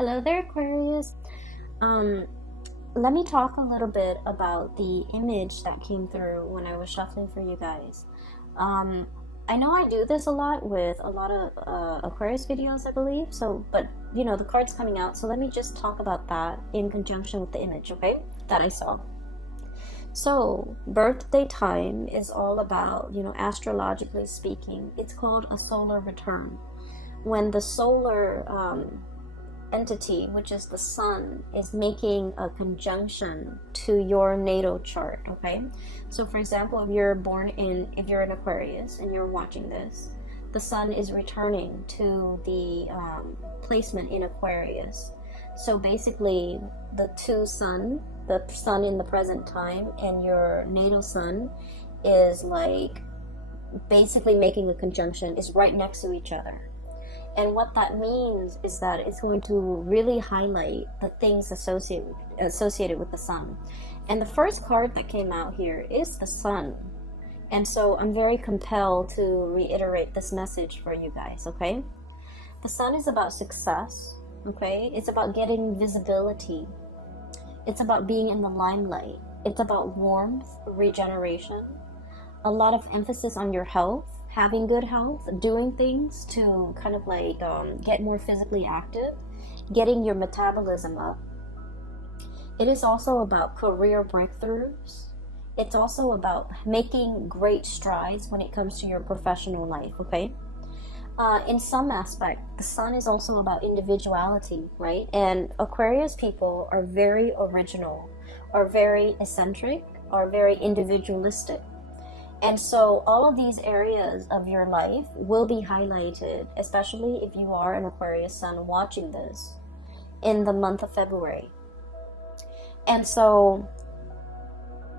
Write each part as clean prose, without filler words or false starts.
Hello there, Aquarius. Um, Let me talk a little bit about the image that came through when I was shuffling for you guys. Um, I know I do this a lot with a lot of Aquarius videos, I believe. But the card's coming out, so let me just talk about that in conjunction with the image, okay, that I saw. So, birthday time is all about, astrologically speaking, it's called a solar return. When the solar entity, which is the sun, is making a conjunction to your natal chart, okay? So for example, if you're an Aquarius and you're watching this, the sun is returning to the placement in Aquarius. So basically the sun in the present time and your natal sun is like basically making a conjunction, is right next to each other. And what that means is that it's going to really highlight the things associated with the sun. And the first card that came out here is the sun. And so I'm very compelled to reiterate this message for you guys, okay? The sun is about success, okay? It's about getting visibility. It's about being in the limelight. It's about warmth, regeneration, a lot of emphasis on your health, having good health, doing things to kind of like get more physically active, getting your metabolism up. It is also about career breakthroughs. It's also about making great strides when it comes to your professional life, okay? In some aspect, the sun is also about individuality, right? And Aquarius people are very original, are very eccentric, are very individualistic. And so all of these areas of your life will be highlighted, especially if you are an Aquarius sun watching this in the month of February. And so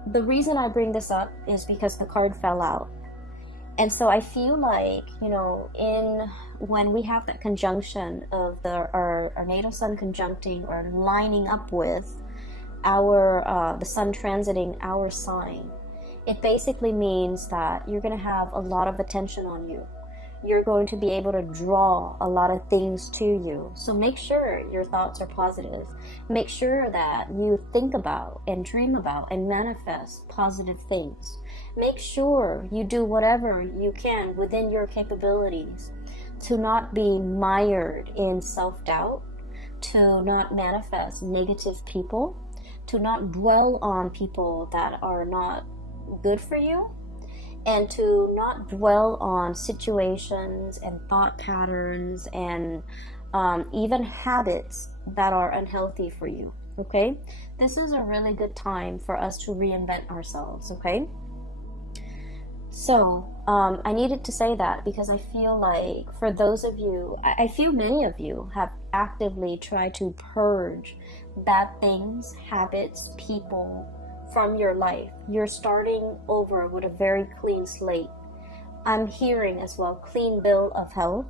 the reason I bring this up is because the card fell out. And so I feel like, when we have that conjunction of our natal sun conjuncting or lining up with the sun transiting our sign, it basically means that you're going to have a lot of attention on you. You're going to be able to draw a lot of things to you. So make sure your thoughts are positive. Make sure that you think about and dream about and manifest positive things. Make sure you do whatever you can within your capabilities to not be mired in self-doubt, to not manifest negative people, to not dwell on people that are not good for you, and to not dwell on situations and thought patterns and even habits that are unhealthy for you, okay? This is a really good time for us to reinvent ourselves, okay? So I needed to say that because I feel like for those of you, I feel many of you have actively tried to purge bad things, habits, people from your life. You're starting over with a very clean slate. I'm hearing as well, clean bill of health.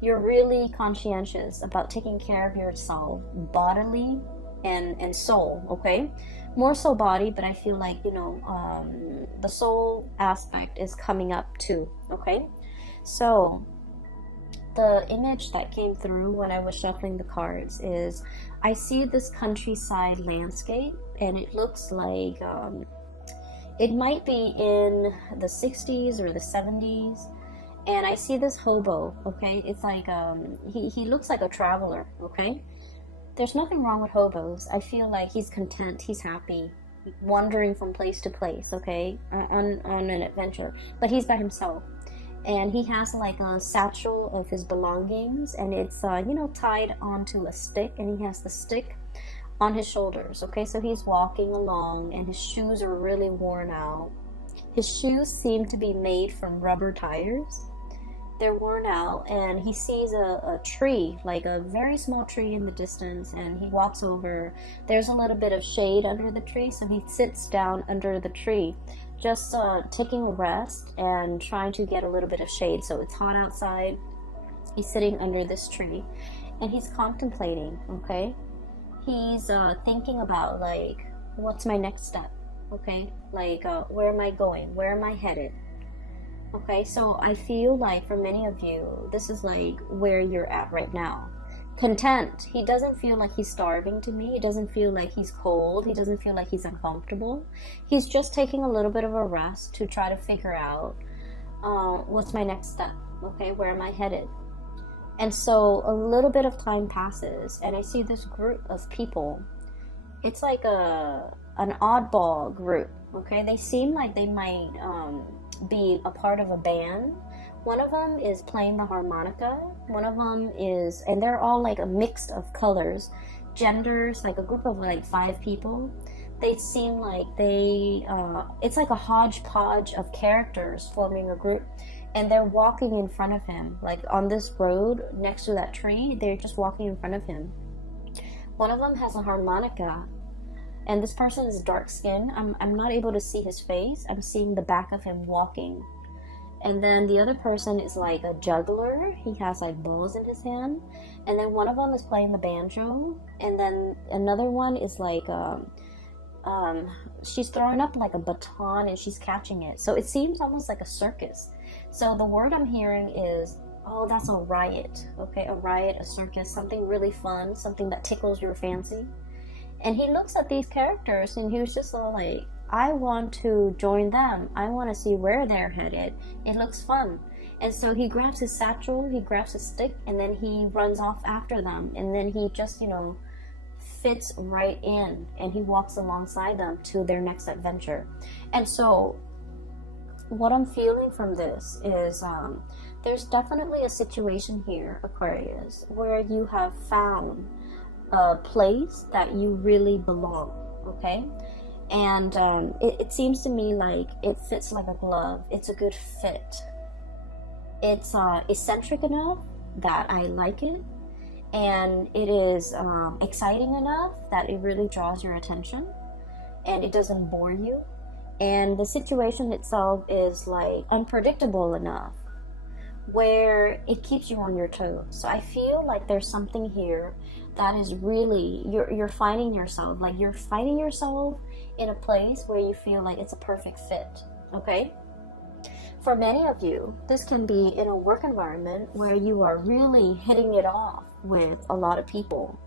You're really conscientious about taking care of yourself bodily and soul, okay? More so body, but I feel like, the soul aspect is coming up too, okay? So the image that came through when I was shuffling the cards is I see this countryside landscape, and it looks like it might be in the 60s or the 70s, and I see this hobo, okay? It's like he looks like a traveler, okay? There's nothing wrong with hobos. I feel like he's content, he's happy, wandering from place to place, okay, on an adventure, but he's by himself. And he has like a satchel of his belongings, and it's tied onto a stick, and he has the stick on his shoulders, okay? So he's walking along, and his shoes are really worn out. His shoes seem to be made from rubber tires. They're worn out, and he sees a tree, like a very small tree in the distance, and he walks over. There's a little bit of shade under the tree, so he sits down under the tree, just taking a rest and trying to get a little bit of shade. So it's hot outside. He's sitting under this tree, and he's contemplating, okay? He's thinking about, like, what's my next step, okay? Like, where am I going? Where am I headed? Okay, so I feel like for many of you, this is like where you're at right now. content. He doesn't feel like he's starving to me. He doesn't feel like he's cold. He doesn't feel like he's uncomfortable. He's just taking a little bit of a rest to try to figure out what's my next step. Okay, where am I headed? And so a little bit of time passes, and I see this group of people. It's like an oddball group. Okay, they seem like they might be a part of a band. One of them is playing the harmonica. One of them is, and they're all like a mix of colors, genders, like a group of like 5 people. They seem like it's like a hodgepodge of characters forming a group, and they're walking in front of him, like on this road next to that tree. They're just walking in front of him. One of them has a harmonica, and this person is dark skinned. I'm not able to see his face. I'm seeing the back of him walking. And then the other person is like a juggler. He has like balls in his hand. And then one of them is playing the banjo. And then another one is like, she's throwing up like a baton and she's catching it. So it seems almost like a circus. So the word I'm hearing is, oh, that's a riot. Okay, a riot, a circus, something really fun, something that tickles your fancy. And he looks at these characters and he was just all like, I want to join them. I want to see where they're headed. It looks fun. And so he grabs his satchel, he grabs his stick, and then he runs off after them. And then he just, fits right in, and he walks alongside them to their next adventure. And so what I'm feeling from this is there's definitely a situation here, Aquarius, where you have found a place that you really belong, okay? And it seems to me like it fits like a glove. It's a good fit. It's eccentric enough that I like it, and it is exciting enough that it really draws your attention, and it doesn't bore you. And the situation itself is like unpredictable enough where it keeps you on your toes. So I feel like there's something here that is really, you're finding yourself in a place where you feel like it's a perfect fit, okay? For many of you, this can be in a work environment where you are really hitting it off with a lot of people.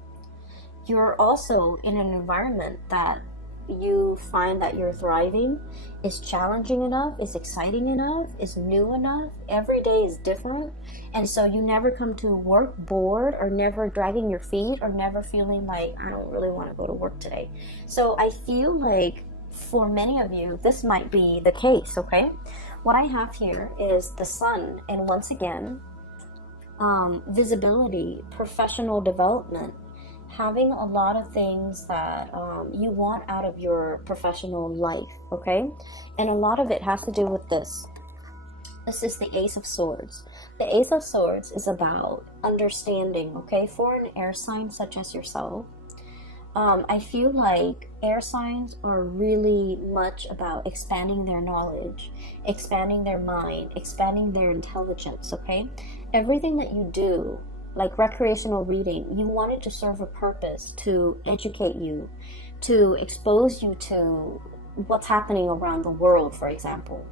You're also in an environment that you find that you're thriving, is challenging enough, is exciting enough, is new enough. Every day is different, and so you never come to work bored, or never dragging your feet, or never feeling like, I don't really want to go to work today. So I feel like for many of you, this might be the case, okay? What I have here is the sun, and once again, visibility, professional development, having a lot of things that you want out of your professional life, okay? And a lot of it has to do with this. This is the Ace of Swords. The Ace of Swords is about understanding, okay? For an air sign such as yourself, I feel like air signs are really much about expanding their knowledge, expanding their mind, expanding their intelligence, okay? Everything that you do, like recreational reading, you want it to serve a purpose, to educate you, to expose you to what's happening around the world, for example.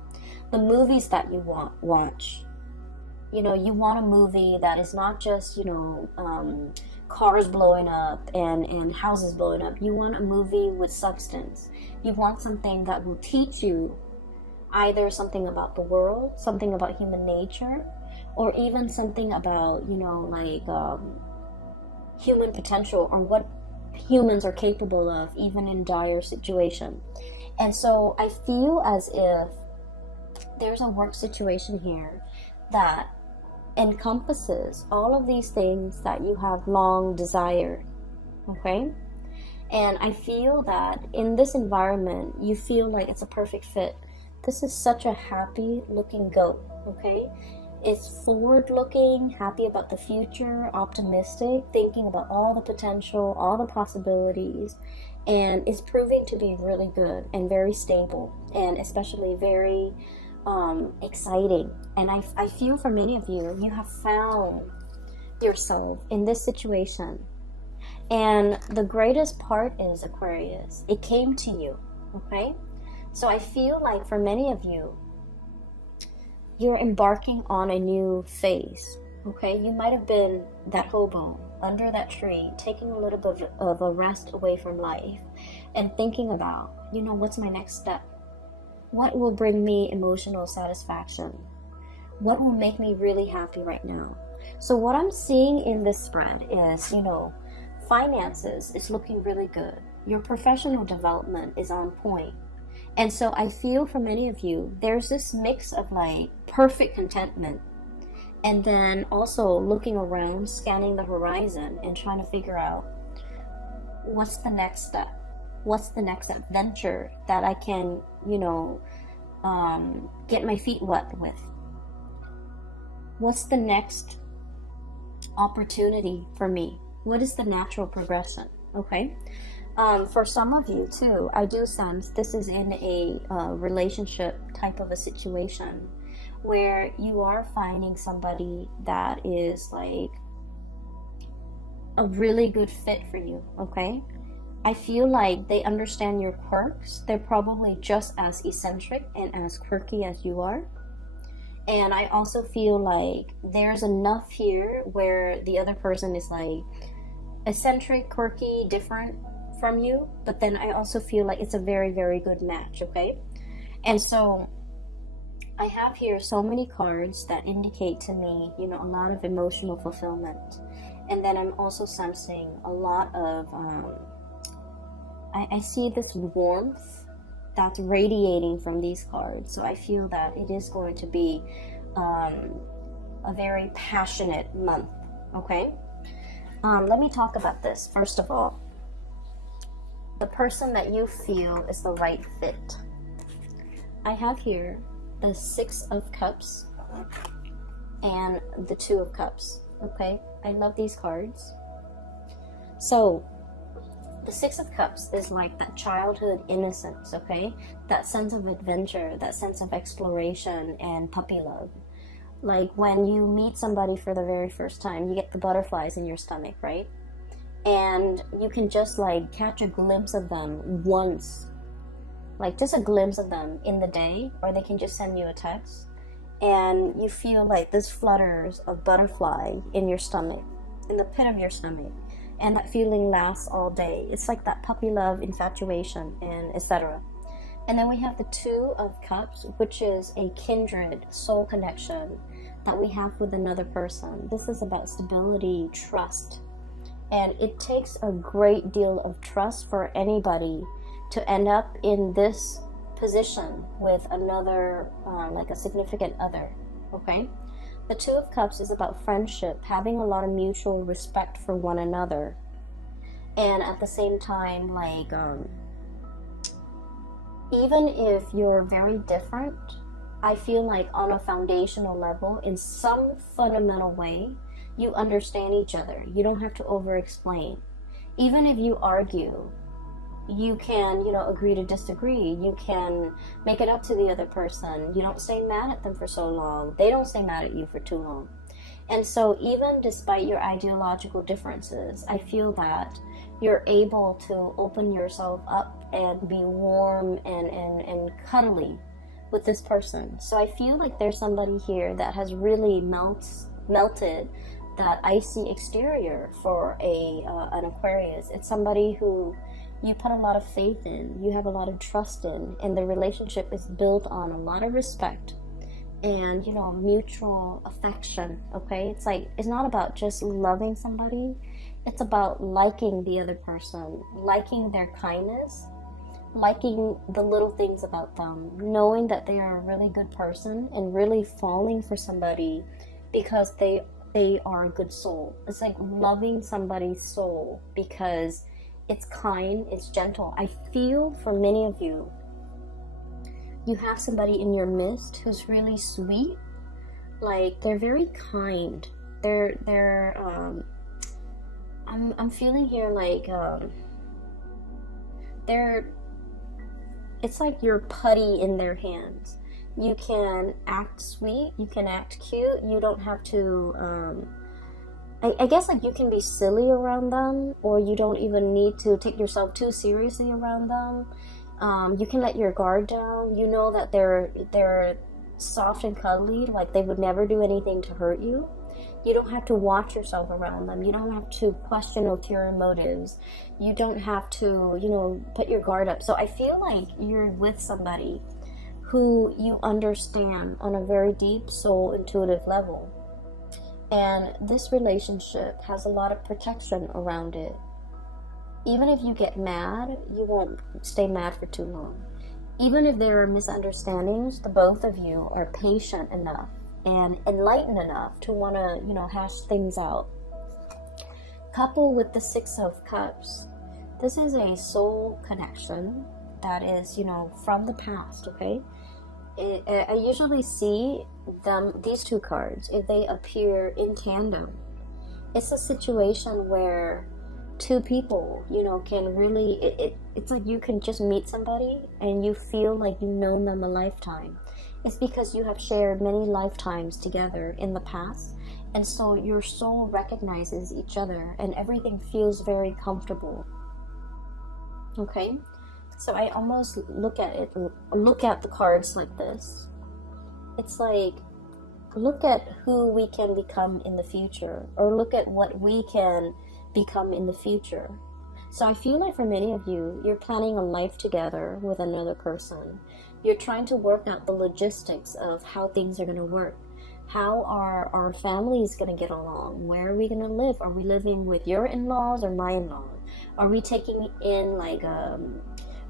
The movies that you watch, you want a movie that is not just, cars blowing up and houses blowing up. You want a movie with substance. You want something that will teach you either something about the world, something about human nature, or even something about, human potential, or what humans are capable of, even in dire situation. And so I feel as if there's a work situation here that encompasses all of these things that you have long desired, okay? And I feel that in this environment, you feel like it's a perfect fit. This is such a happy looking goat, okay? It's forward looking, happy about the future, optimistic, thinking about all the potential, all the possibilities, and it's proving to be really good and very stable, and especially very exciting. And I feel for many of you, you have found yourself in this situation. And the greatest part is, Aquarius, it came to you, okay? So I feel like for many of you, you're embarking on a new phase, okay? You might have been that hobo under that tree, taking a little bit of a rest away from life and thinking about, what's my next step? What will bring me emotional satisfaction? What will make me really happy right now? So what I'm seeing in this spread is, finances is looking really good. Your professional development is on point. And so I feel for many of you, there's this mix of like perfect contentment and then also looking around, scanning the horizon and trying to figure out what's the next step? What's the next adventure that I can, get my feet wet with? What's the next opportunity for me? What is the natural progression? Okay. For some of you too, I do sense this is in a relationship type of a situation where you are finding somebody that is like a really good fit for you. Okay. I feel like they understand your quirks. They're probably just as eccentric and as quirky as you are. And I also feel like there's enough here where the other person is like eccentric, quirky, different from you, but then I also feel like it's a very, very good match, okay? And so I have here so many cards that indicate to me, a lot of emotional fulfillment. And then I'm also sensing a lot of, I see this warmth that's radiating from these cards. So I feel that it is going to be a very passionate month, okay? Let me talk about this. First of all, the person that you feel is the right fit. I have here the 6 of Cups and the 2 of Cups, okay? I love these cards. So, the 6 of Cups is like that childhood innocence, okay? That sense of adventure, that sense of exploration and puppy love. Like when you meet somebody for the very first time, you get the butterflies in your stomach, right? And you can just like catch a glimpse of them once, like just a glimpse of them in the day, or they can just send you a text and you feel like this flutters of butterfly in your stomach, in the pit of your stomach, and that feeling lasts all day. It's like that puppy love, infatuation, and etc. And then we have the 2 of Cups, which is a kindred soul connection that we have with another person. This is about stability, trust. And it takes a great deal of trust for anybody to end up in this position with another, like a significant other, okay? The 2 of Cups is about friendship, having a lot of mutual respect for one another. And at the same time, like, even if you're very different, I feel like on a foundational level, in some fundamental way, you understand each other. You don't have to over-explain. Even if you argue, you can, agree to disagree. You can make it up to the other person. You don't stay mad at them for so long. They don't stay mad at you for too long. And so even despite your ideological differences, I feel that you're able to open yourself up and be warm and cuddly with this person. So I feel like there's somebody here that has really melted that icy exterior for an Aquarius. It's somebody who you put a lot of faith in, you have a lot of trust in, and the relationship is built on a lot of respect and, mutual affection, okay? It's like, it's not about just loving somebody, it's about liking the other person, liking their kindness, liking the little things about them, knowing that they are a really good person and really falling for somebody because they are a good soul. It's like loving somebody's soul because it's kind, it's gentle. I feel for many of you, you have somebody in your midst who's really sweet. Like they're very kind. I'm feeling here like it's like you're putty in their hands. You can act sweet, you can act cute, you don't have to I guess like you can be silly around them, or you don't even need to take yourself too seriously around them. You can let your guard down. You know that they're soft and cuddly, like they would never do anything to hurt you. You don't have to watch yourself around them. You don't have to question ulterior motives. You don't have to, put your guard up. So I feel like you're with somebody who you understand on a very deep soul intuitive level. And this relationship has a lot of protection around it. Even if you get mad, you won't stay mad for too long. Even if there are misunderstandings, the both of you are patient enough and enlightened enough to want to, hash things out. Coupled with the Six of Cups, this is a soul connection that is, from the past, okay? I usually see these two cards, if they appear in tandem, it's a situation where two people, can really, it's like you can just meet somebody and you feel like you've known them a lifetime. It's because you have shared many lifetimes together in the past, and so your soul recognizes each other and everything feels very comfortable. Okay? So I almost look at the cards like this. It's like, look at who we can become in the future, or look at what we can become in the future. So I feel like for many of you, you're planning a life together with another person. You're trying to work out the logistics of how things are going to work. How are our families going to get along? Where are we going to live? Are we living with your in-laws or my in-laws? Are we taking in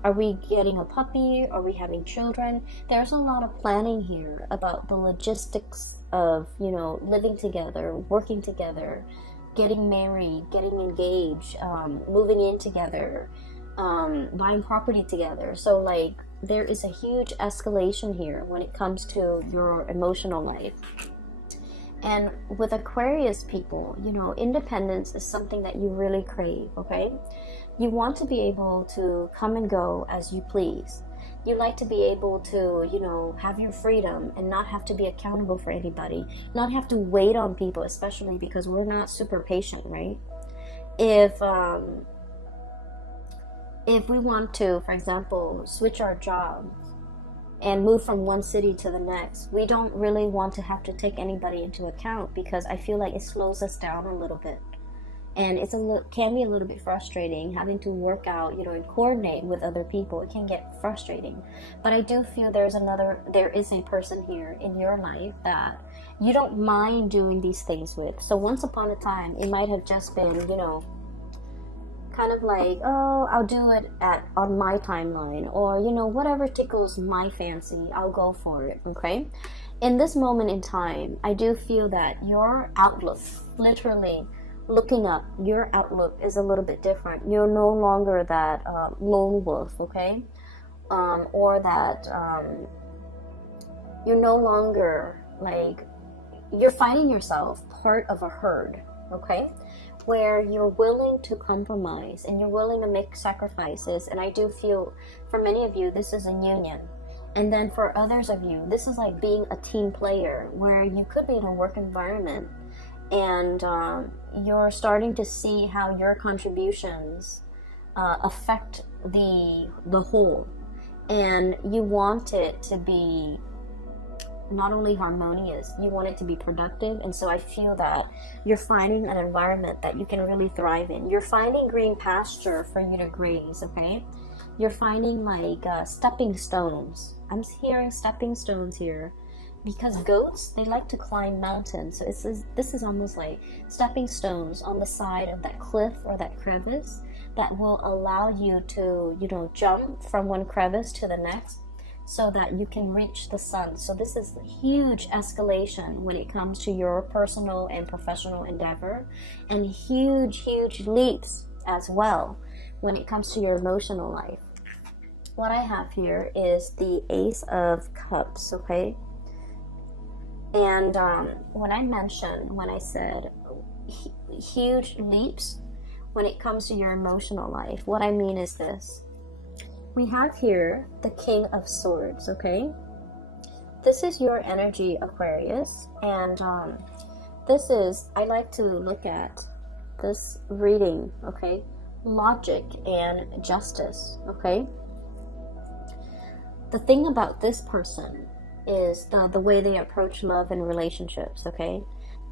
are we getting a puppy? Are we having children? There's a lot of planning here about the logistics of, living together, working together, getting married, getting engaged, moving in together, buying property together. So there is a huge escalation here when it comes to your emotional life. And with Aquarius people, independence is something that you really crave, okay? You want to be able to come and go as you please. You like to be able to, have your freedom and not have to be accountable for anybody, not have to wait on people, especially because we're not super patient, right? If we want to, for example, switch our jobs and move from one city to the next, we don't really want to have to take anybody into account, because I feel like it slows us down a little bit. And can be a little bit frustrating having to work out, and coordinate with other people. It can get frustrating. But I do feel there is a person here in your life that you don't mind doing these things with. So once upon a time, it might have just been, kind of like, oh, I'll do it on my timeline, or, whatever tickles my fancy, I'll go for it, okay? In this moment in time, I do feel that your outlook, literally, looking up, your outlook is a little bit different. You're no longer that lone wolf, okay? Or that you're no longer you're finding yourself part of a herd, okay? Where you're willing to compromise and you're willing to make sacrifices. And I do feel for many of you, this is a union. And then for others of you, this is like being a team player, where you could be in a work environment and you're starting to see how your contributions affect the whole, and you want it to be not only harmonious, you want it to be productive. And so I feel that you're finding an environment that you can really thrive in. You're finding green pasture for you to graze, okay? You're finding stepping stones. I'm hearing stepping stones here, because goats, they like to climb mountains. So this is almost like stepping stones on the side of that cliff or that crevice that will allow you to, jump from one crevice to the next so that you can reach the sun. So this is a huge escalation when it comes to your personal and professional endeavor, and huge leaps as well when it comes to your emotional life. What I have here is the Ace of Cups, okay? And when I said huge leaps when it comes to your emotional life, what I mean is this. We have here the King of Swords, okay? This is your energy, Aquarius. And I like to look at this reading, okay? Logic and justice, okay? The thing about this person is the way they approach love and relationships, okay?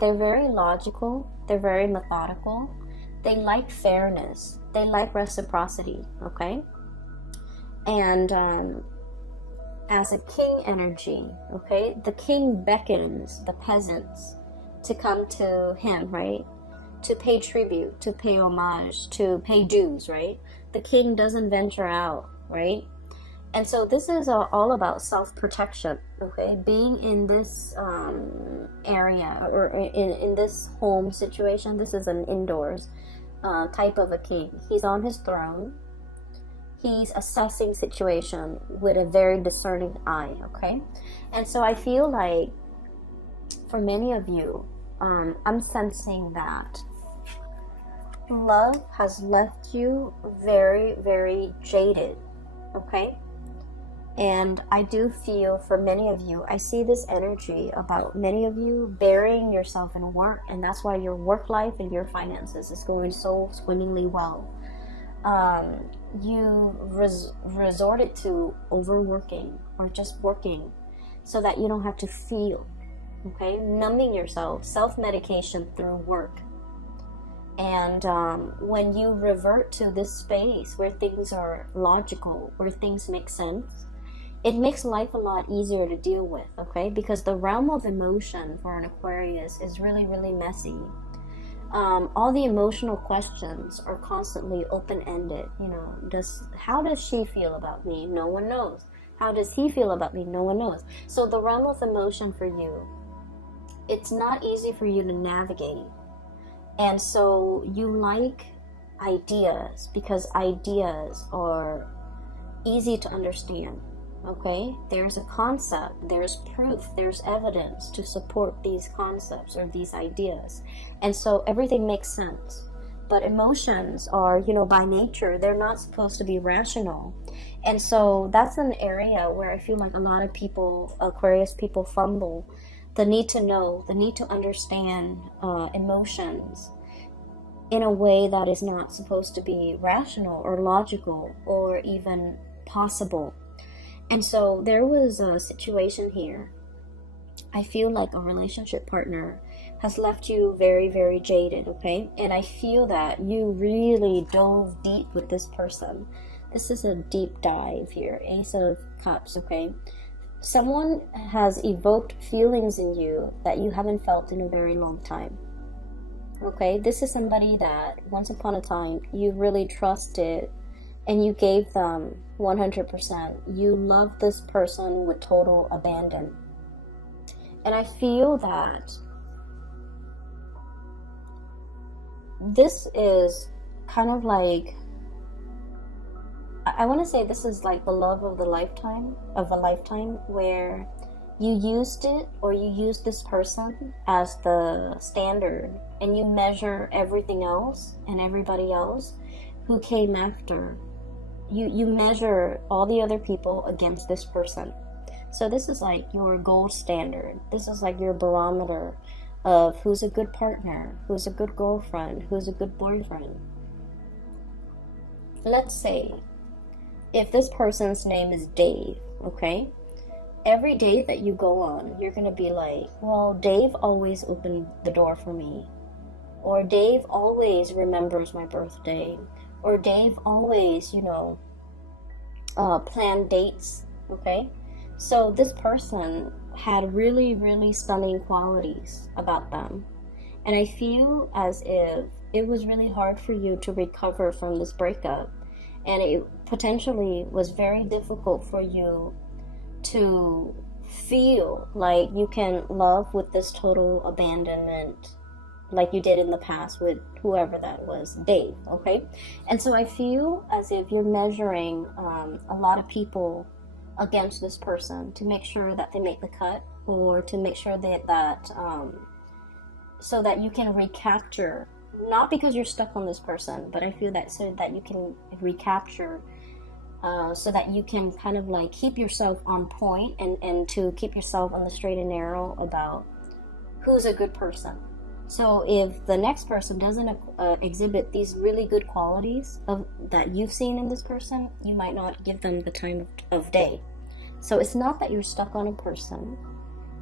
They're very logical. They're very methodical. They like fairness. They like reciprocity, okay? And as a king energy, okay, the king beckons the peasants to come to him, right? To pay tribute, to pay homage, to pay dues, right? The king doesn't venture out, right? And so this is all about self-protection, okay? Being in this area or in this home situation, this is an indoors type of a king. He's on his throne. He's assessing situation with a very discerning eye, okay? And so I feel like for many of you, I'm sensing that love has left you very, very jaded, okay? And I do feel for many of you, I see this energy about many of you burying yourself in work, and that's why your work life and your finances is going so swimmingly well. You resorted to overworking or just working so that you don't have to feel, okay? Numbing yourself, self-medication through work. And when you revert to this space where things are logical, where things make sense, it makes life a lot easier to deal with, okay? Because the realm of emotion for an Aquarius is really, really messy. All the emotional questions are constantly open-ended. You know, how does she feel about me? No one knows. How does he feel about me? No one knows. So the realm of emotion for you, it's not easy for you to navigate. And so you like ideas because ideas are easy to understand. Okay, there's a concept, there's proof, there's evidence to support these concepts or these ideas, and so everything makes sense. But emotions are, you know, by nature, they're not supposed to be rational. And so that's an area where I feel like a lot of people, Aquarius people, fumble the need to know, the need to understand emotions in a way that is not supposed to be rational or logical or even possible. And so there was a situation here. I feel like a relationship partner has left you very, very jaded, okay? And I feel that you really dove deep with this person. This is a deep dive here. Ace of Cups, okay? Someone has evoked feelings in you that you haven't felt in a very long time. Okay? This is somebody that once upon a time you really trusted and you gave them 100%. You love this person with total abandon. And I feel that this is kind of like, I want to say this is like the love of a lifetime, where you used it or you used this person as the standard and you measure everything else and everybody else who came after. You measure all the other people against this person. So this is like your gold standard. This is like your barometer of who's a good partner, who's a good girlfriend, who's a good boyfriend. Let's say if this person's name is Dave, okay? Every date that you go on, you're going to be like, well, Dave always opened the door for me. Or Dave always remembers my birthday. Or Dave always, you know, plan dates, okay? So this person had really, really stunning qualities about them. And I feel as if it was really hard for you to recover from this breakup. And it potentially was very difficult for you to feel like you can love with this total abandonment like you did in the past with whoever that was, Dave, okay? And so I feel as if you're measuring a lot of people against this person to make sure that they make the cut, or to make sure that so that you can recapture, not because you're stuck on this person, but I feel that so that you can recapture, so that you can kind of like keep yourself on point and to keep yourself on the straight and narrow about who's a good person. So if the next person doesn't exhibit these really good qualities that you've seen in this person, you might not give them the time of day. So it's not that you're stuck on a person.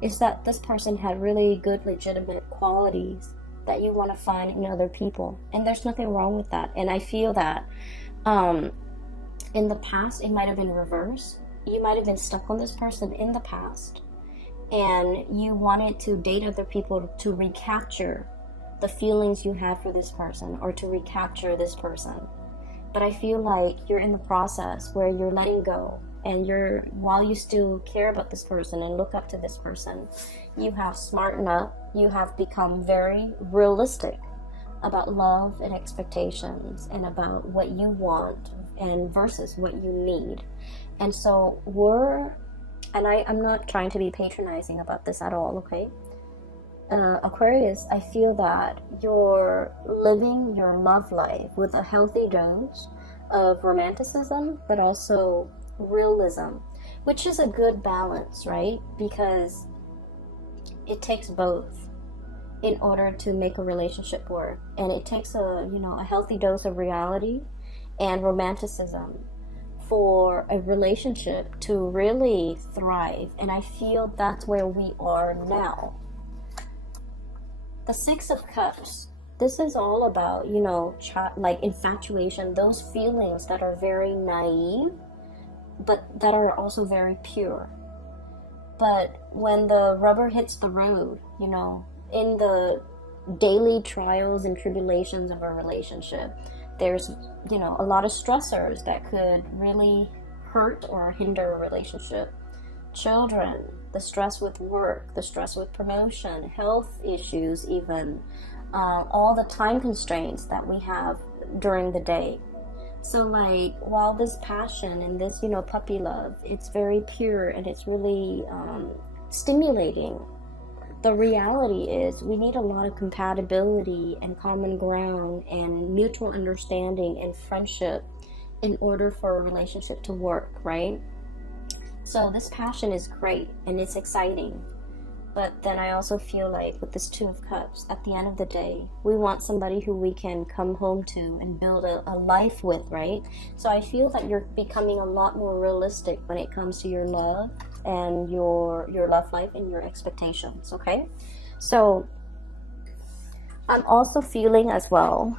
is that this person had really good, legitimate qualities that you want to find in other people. And there's nothing wrong with that. And I feel that in the past, it might have been reversed. You might have been stuck on this person in the past, and you wanted to date other people to recapture the feelings you had for this person, or to recapture this person. But I feel like you're in the process where you're letting go, and while you still care about this person and look up to this person, you have smartened up, you have become very realistic about love and expectations, and about what you want and versus what you need. And so I'm not trying to be patronizing about this at all, okay? Aquarius, I feel that you're living your love life with a healthy dose of romanticism, but also realism, which is a good balance, right? Because it takes both in order to make a relationship work. And it takes a healthy dose of reality and romanticism for a relationship to really thrive. And I feel that's where we are now. The Six of Cups, this is all about, like infatuation, those feelings that are very naive, but that are also very pure. But when the rubber hits the road, in the daily trials and tribulations of a relationship, there's, a lot of stressors that could really hurt or hinder a relationship. Children, the stress with work, the stress with promotion, health issues even, all the time constraints that we have during the day. So like, while this passion and this, puppy love, it's very pure and it's really stimulating, the reality is we need a lot of compatibility and common ground and mutual understanding and friendship in order for a relationship to work, right? So this passion is great and it's exciting. But then I also feel like with this Two of Cups, at the end of the day, we want somebody who we can come home to and build a life with, right? So I feel that you're becoming a lot more realistic when it comes to your love and your love life and your expectations, okay? So I'm also feeling as well,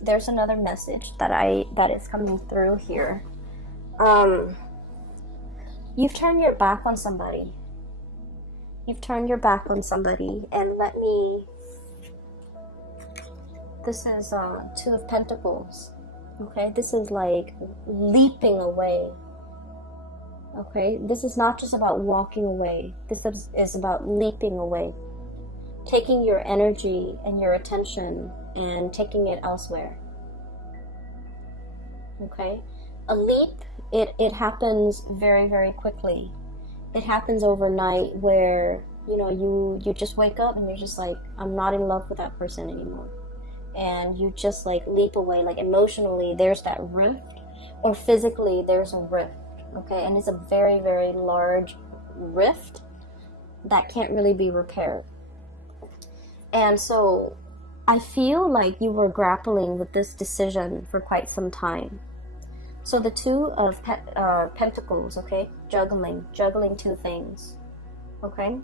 there's another message that is coming through here. You've turned your back on somebody. You've turned your back on somebody, and this is Two of Pentacles, okay? This is like leaping away, okay? This is not just about walking away. This is about leaping away, taking your energy and your attention and taking it elsewhere, okay? A leap, it happens very, very quickly. It happens overnight where, you just wake up and you're just like, I'm not in love with that person anymore. And you just like leap away, like emotionally there's that rift, or physically there's a rift, okay? And it's a very, very large rift that can't really be repaired. And so I feel like you were grappling with this decision for quite some time. So the Two of Pentacles, okay? Juggling two things, okay?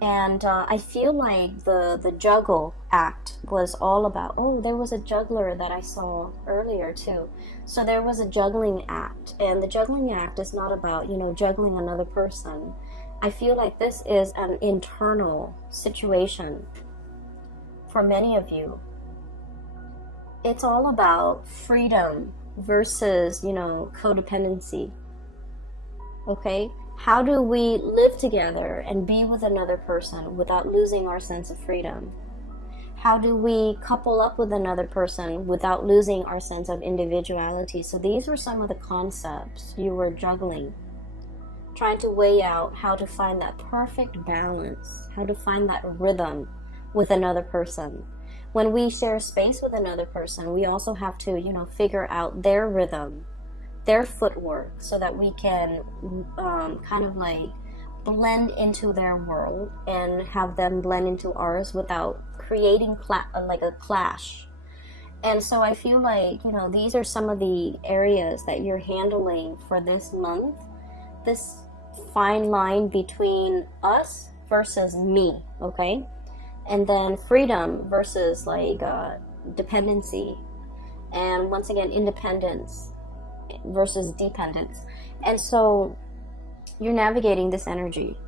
And I feel like the juggle act was all about, there was a juggler that I saw earlier too. So there was a juggling act, and the juggling act is not about, juggling another person. I feel like this is an internal situation for many of you. It's all about freedom versus, codependency, okay? How do we live together and be with another person without losing our sense of freedom? How do we couple up with another person without losing our sense of individuality? So these were some of the concepts you were juggling, trying to weigh out how to find that perfect balance, how to find that rhythm with another person. When we share space with another person, we also have to, figure out their rhythm, their footwork, so that we can kind of like blend into their world and have them blend into ours without creating like a clash. And so I feel like, these are some of the areas that you're handling for this month. This fine line between us versus me, okay? And then freedom versus like dependency, and once again independence versus dependence. And so you're navigating this energy.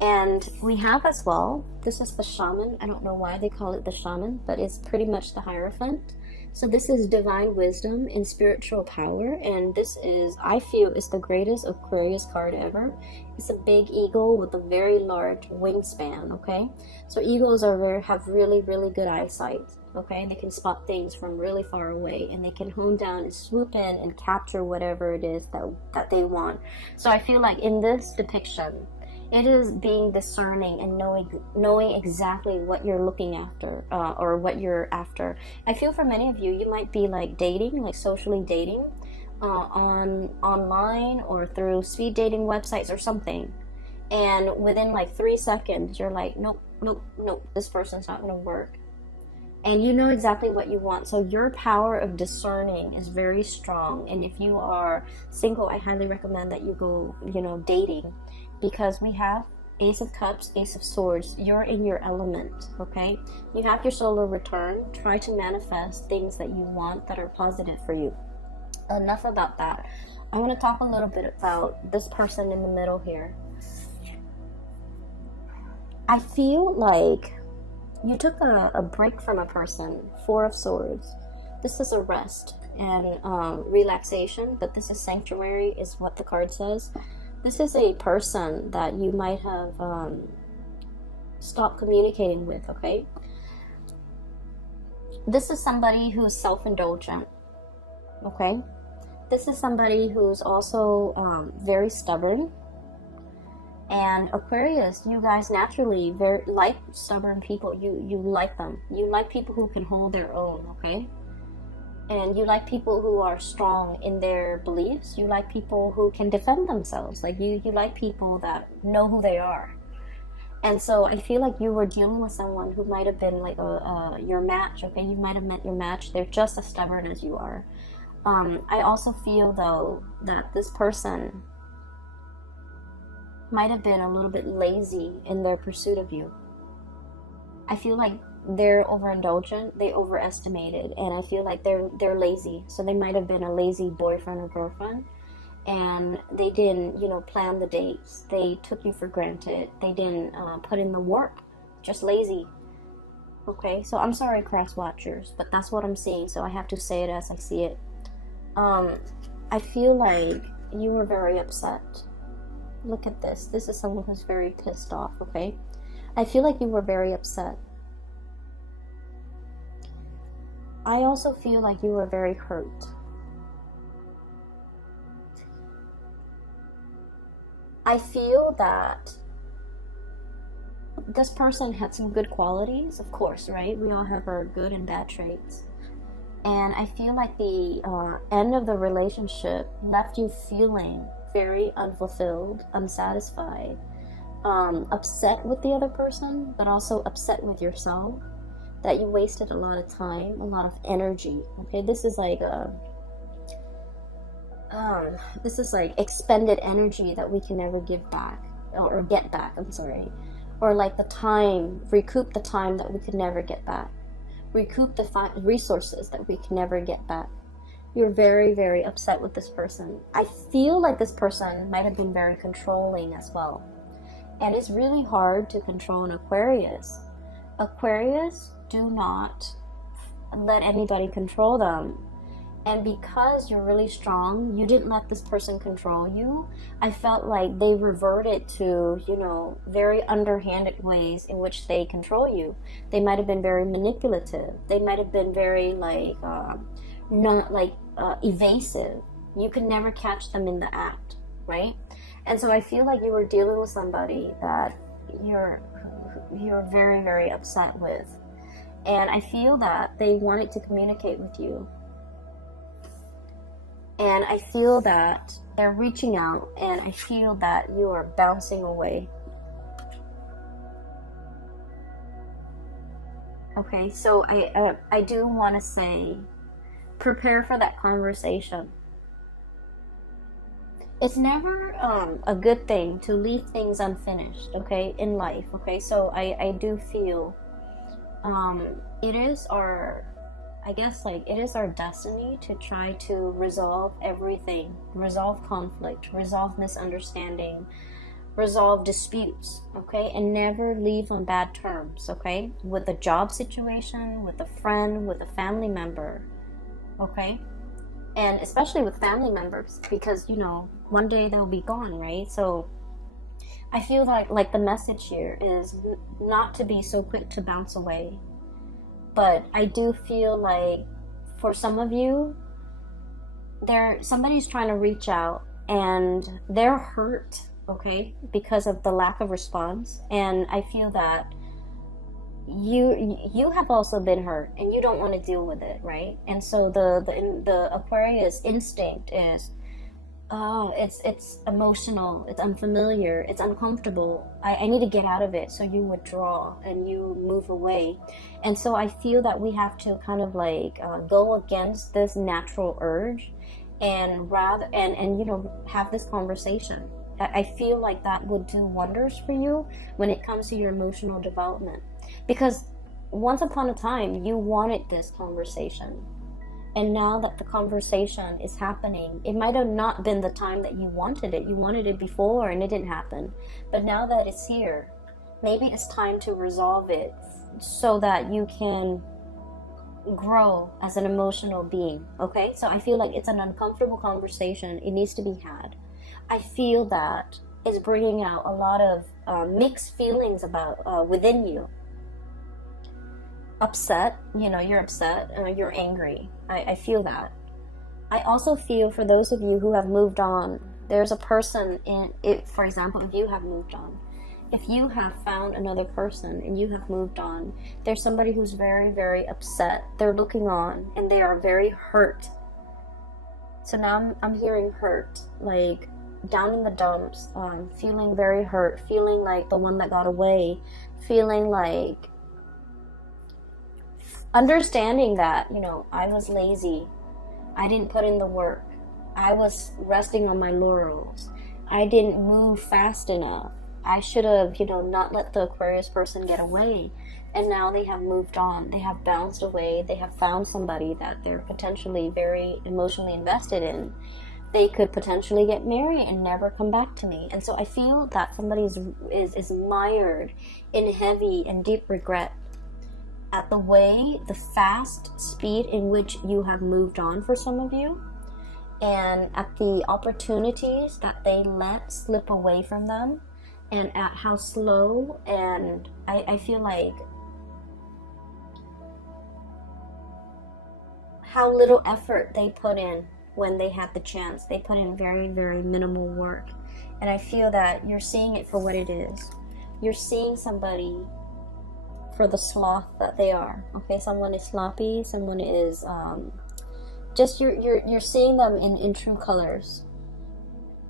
And we have as well, this is the shaman. I don't know why they call it the shaman, but it's pretty much the Hierophant. So this is divine wisdom and spiritual power, and this is, I feel, is the greatest Aquarius card ever. It's a big eagle with a very large wingspan, okay? So eagles have really, really good eyesight, okay? They can spot things from really far away, and they can hone down and swoop in and capture whatever it is that they want. So I feel like in this depiction, it is being discerning and knowing exactly what you're looking after, or what you're after. I feel for many of you, you might be like dating, like socially dating, online or through speed dating websites or something. And within like 3 seconds, you're like, nope, nope, nope, this person's not going to work. And you know exactly what you want. So your power of discerning is very strong. And if you are single, I highly recommend that you go, dating. Because we have Ace of Cups, Ace of Swords. You're in your element, okay? You have your solar return. Try to manifest things that you want that are positive for you. Enough about that. I want to talk a little bit about this person in the middle here. I feel like you took a break from a person. Four of Swords. This is a rest and relaxation, but this is sanctuary, is what the card says. This is a person that you might have stopped communicating with, okay? This is somebody who's self-indulgent, okay? This is somebody who's also very stubborn. And Aquarius, you guys naturally very like stubborn people. You like them. You like people who can hold their own, okay? And you like people who are strong in their beliefs. You like people who can defend themselves. Like you like people that know who they are. And so I feel like you were dealing with someone who might have been like your match, okay? You might have met your match. They're just as stubborn as you are. I also feel, though, that this person might have been a little bit lazy in their pursuit of you. I feel like they're overindulgent, they overestimated, and I feel like they're lazy. So they might have been a lazy boyfriend or girlfriend, and they didn't, plan the dates. They took you for granted. They didn't put in the work. Just lazy. Okay, so I'm sorry, cross watchers, but that's what I'm seeing. So I have to say it as I see it. I feel like you were very upset. Look at this. This is someone who's very pissed off. Okay, I feel like you were very upset. I also feel like you were very hurt. I feel that this person had some good qualities, of course, right? We all have our good and bad traits. And I feel like the end of the relationship left you feeling very unfulfilled, unsatisfied, upset with the other person, but also upset with yourself. That you wasted a lot of time, a lot of energy. Okay, this is like expended energy that we can never give back or get back. I'm sorry, or like recoup the time that we could never get back, recoup the resources that we can never get back. You're very, very upset with this person. I feel like this person might have been very controlling as well, and it's really hard to control an Aquarius. Aquarius do not let anybody control them. And because you're really strong, you didn't let this person control you. I felt like they reverted to, very underhanded ways in which they control you. They might have been very manipulative. They might have been very evasive. You can never catch them in the act, right? And so I feel like you were dealing with somebody that you're very, very upset with. And I feel that they wanted to communicate with you. And I feel that they're reaching out, and I feel that you are bouncing away. Okay, so I do want to say, prepare for that conversation. it's never a good thing to leave things unfinished, okay, in life, okay? So I do feel it is our, I guess, like, it is our destiny to try to resolve everything, resolve conflict, resolve misunderstanding, resolve disputes, okay, and never leave on bad terms, okay, with a job situation, with a friend, with a family member, okay, and especially with family members, because, you know, one day they'll be gone, right? So I feel like the message here is not to be so quick to bounce away. But I do feel like for some of you, somebody's trying to reach out and they're hurt, okay, because of the lack of response. And I feel that you have also been hurt and you don't want to deal with it, right? And so the Aquarius instinct is, oh, it's emotional, it's unfamiliar, it's uncomfortable. I need to get out of it. So you withdraw and you move away. And so I feel that we have to kind of like go against this natural urge and you know, have this conversation. I feel like that would do wonders for you when it comes to your emotional development. Because once upon a time, you wanted this conversation. And now that the conversation is happening, it might have not been the time that you wanted it. You wanted it before and it didn't happen. But now that it's here, maybe it's time to resolve it so that you can grow as an emotional being, okay? So I feel like it's an uncomfortable conversation. It needs to be had. I feel that it's bringing out a lot of mixed feelings about within you. Upset, you know, you're upset, you're angry. I feel that. I also feel for those of you who have moved on, there's a person in it. For example, if you have moved on, if you have found another person and you have moved on, there's somebody who's very, very upset. They're looking on and they are very hurt. So now I'm hearing hurt, like down in the dumps, feeling very hurt, feeling like the one that got away, feeling like understanding that, you know, I was lazy, I didn't put in the work, I was resting on my laurels, I didn't move fast enough, I should have, you know, not let the Aquarius person get away. And now they have moved on, they have bounced away, they have found somebody that they're potentially very emotionally invested in. They could potentially get married and never come back to me. And so I feel that somebody is mired in heavy and deep regret at the fast speed in which you have moved on for some of you, and at the opportunities that they let slip away from them, and at how slow and I feel like how little effort they put in when they had the chance. They put in very, very minimal work. And I feel that you're seeing it for what it is. You're seeing somebody for the sloth that they are, okay? Someone is sloppy, someone is just you're seeing them in true colors,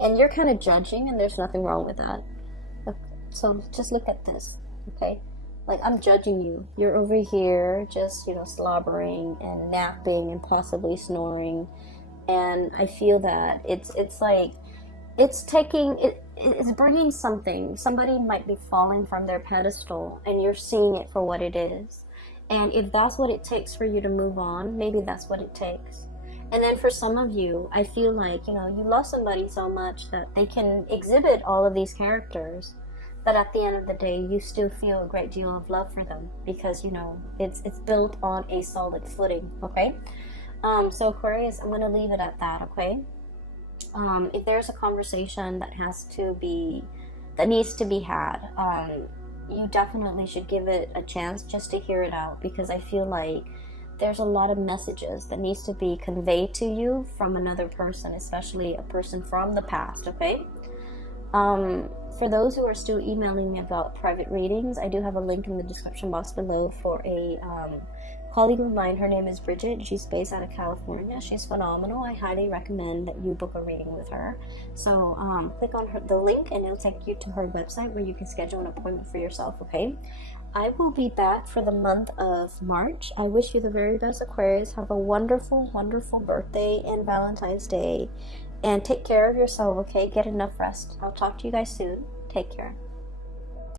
and you're kind of judging, and there's nothing wrong with that. So just look at this, okay? Like, I'm judging you. You're over here just, you know, slobbering and napping and possibly snoring, and I feel that it's like it's bringing something. Somebody might be falling from their pedestal and you're seeing it for what it is. And if that's what it takes for you to move on, maybe that's what it takes. And then for some of you, I feel like, you know, you love somebody so much that they can exhibit all of these characters, but at the end of the day, you still feel a great deal of love for them because, you know, it's built on a solid footing, okay? So Aquarius, I'm going to leave it at that, okay? If there's a conversation that needs to be had, you definitely should give it a chance just to hear it out, because I feel like there's a lot of messages that needs to be conveyed to you from another person, especially a person from the past, okay? For those who are still emailing me about private readings, I do have a link in the description box below for a colleague of mine. Her name is Bridget. She's based out of California. She's phenomenal. I highly recommend that you book a reading with her. So click on the link and it'll take you to her website where you can schedule an appointment for yourself, okay? I will be back for the month of March. I wish you the very best, Aquarius. Have a wonderful, wonderful birthday and Valentine's Day. And take care of yourself, okay? Get enough rest. I'll talk to you guys soon. Take care.